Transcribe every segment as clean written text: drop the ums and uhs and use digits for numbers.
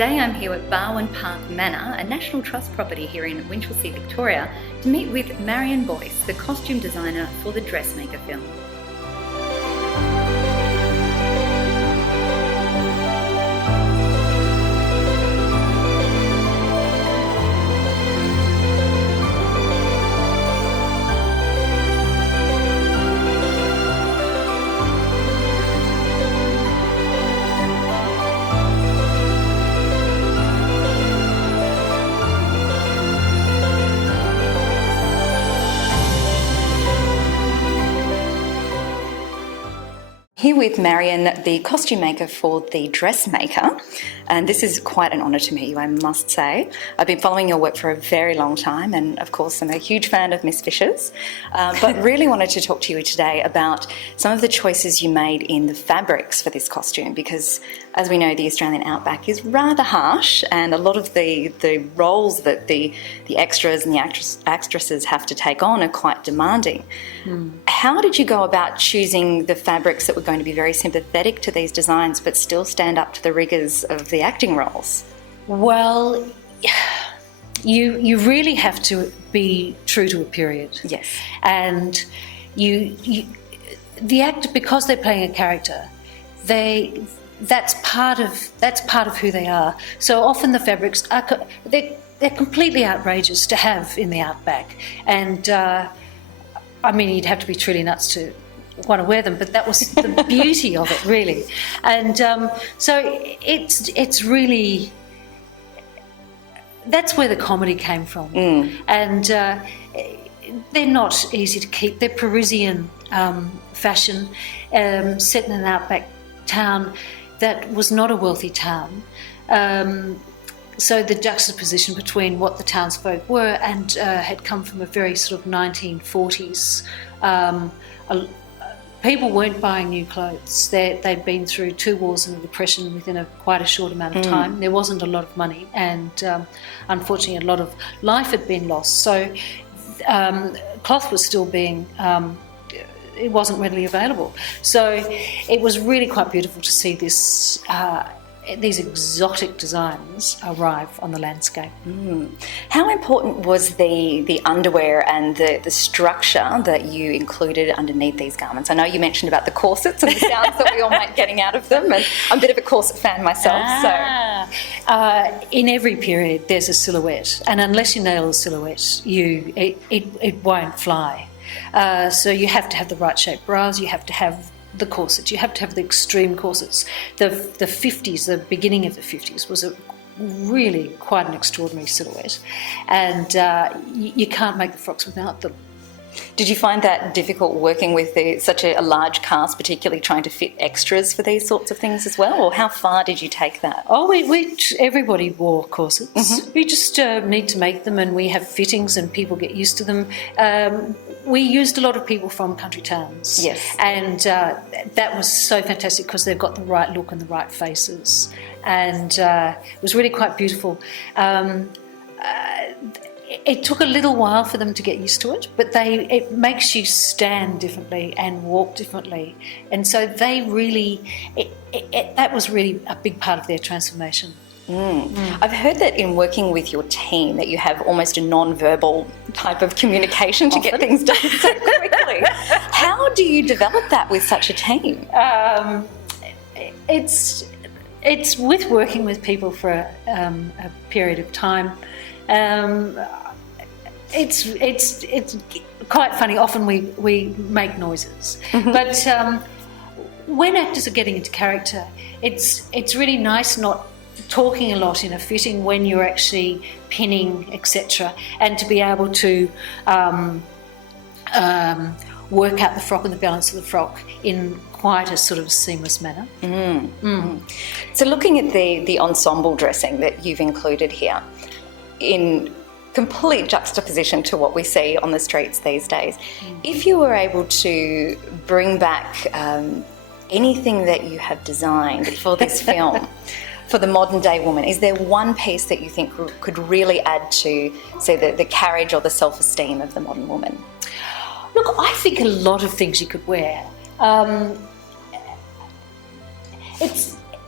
Today I'm here at Barwon Park Manor, a National Trust property here in Winchelsea, Victoria, to meet with Marion Boyce, the costume designer for the Dressmaker film. Here with Marion, the costume maker for the Dressmaker, and this is quite an honour to meet you, I must say. I've been following your work for a very long time, and of course I'm a huge fan of Miss Fisher's, but really wanted to talk to you today about some of the choices you made in the fabrics for this costume, because as we know, the Australian outback is rather harsh, and a lot of the roles that the extras and the actresses have to take on are quite demanding. How did you go about choosing the fabrics that were going to be very sympathetic to these designs but still stand up to the rigours of the acting roles? Well, you really have to be true to a period. Yes. And the actor, because they're playing a character, that's part of who they are. So often the fabrics they're completely outrageous to have in the outback, and I mean, you'd have to be truly nuts to want to wear them, but that was the beauty of it, really. And so it's really, that's where the comedy came from. And they're not easy to keep. They're Parisian fashion, set in an outback town that was not a wealthy town. So the juxtaposition between what the townsfolk were and had come from a very sort of 1940s. People weren't buying new clothes. They'd been through 2 wars and a depression within quite a short amount of time. There wasn't a lot of money, and unfortunately a lot of life had been lost. So cloth was still being, it wasn't readily available. So it was really quite beautiful to see this, these exotic designs arrive on the landscape. How important was the underwear and the structure that you included underneath these garments? I know you mentioned about the corsets and the sounds that we all make getting out of them, and I'm a bit of a corset fan myself. In every period there's a silhouette, and unless you nail the silhouette, it won't fly. So you have to have the right shaped bras, you have to have the corsets, you have to have the extreme corsets. The 50s, the beginning of the 50s was really quite an extraordinary silhouette, and you can't make the frocks without them. Did you find that difficult working with such a large cast, particularly trying to fit extras for these sorts of things as well, or how far did you take that? Oh, everybody wore corsets. We just need to make them, and we have fittings and people get used to them. We used a lot of people from country towns. Yes. And that was so fantastic because they've got the right look and the right faces, and it was really quite beautiful. It took a little while for them to get used to it, but it makes you stand differently and walk differently, and so they really, that was really a big part of their transformation. I've heard that in working with your team that you have almost a non-verbal type of communication to get things done so quickly. How do you develop that with such a team? It's with working with people for a period of time. It's quite funny. Often we make noises, but when actors are getting into character, it's really nice not talking a lot in a fitting when you're actually pinning, etc., and to be able to work out the frock and the balance of the frock in quite a sort of seamless manner. So looking at the ensemble dressing that you've included here, in complete juxtaposition to what we see on the streets these days, if you were able to bring back anything that you have designed for this film, for the modern day woman, is there one piece that you think could really add to, say, the carriage or the self-esteem of the modern woman? Look, I think a lot of things you could wear.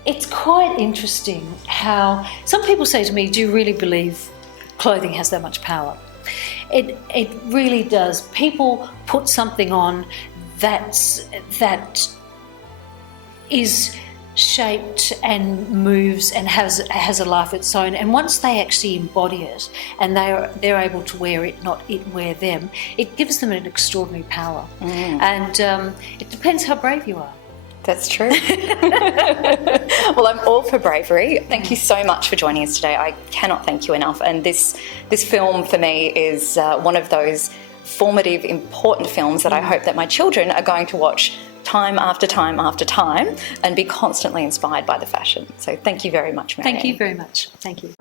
It's quite interesting how some people say to me, do you really believe clothing has that much power? It really does. People put something on that is shaped and moves and has a life of its own, and once they actually embody it and they're able to wear it, not it wear them, it gives them an extraordinary power. And it depends how brave you are. That's true. Well, I'm all for bravery. Thank you so much for joining us today. I cannot thank you enough. And this film for me is one of those formative, important films that I hope that my children are going to watch time after time after time and be constantly inspired by the fashion. So thank you very much, Marion. Thank you very much. Thank you.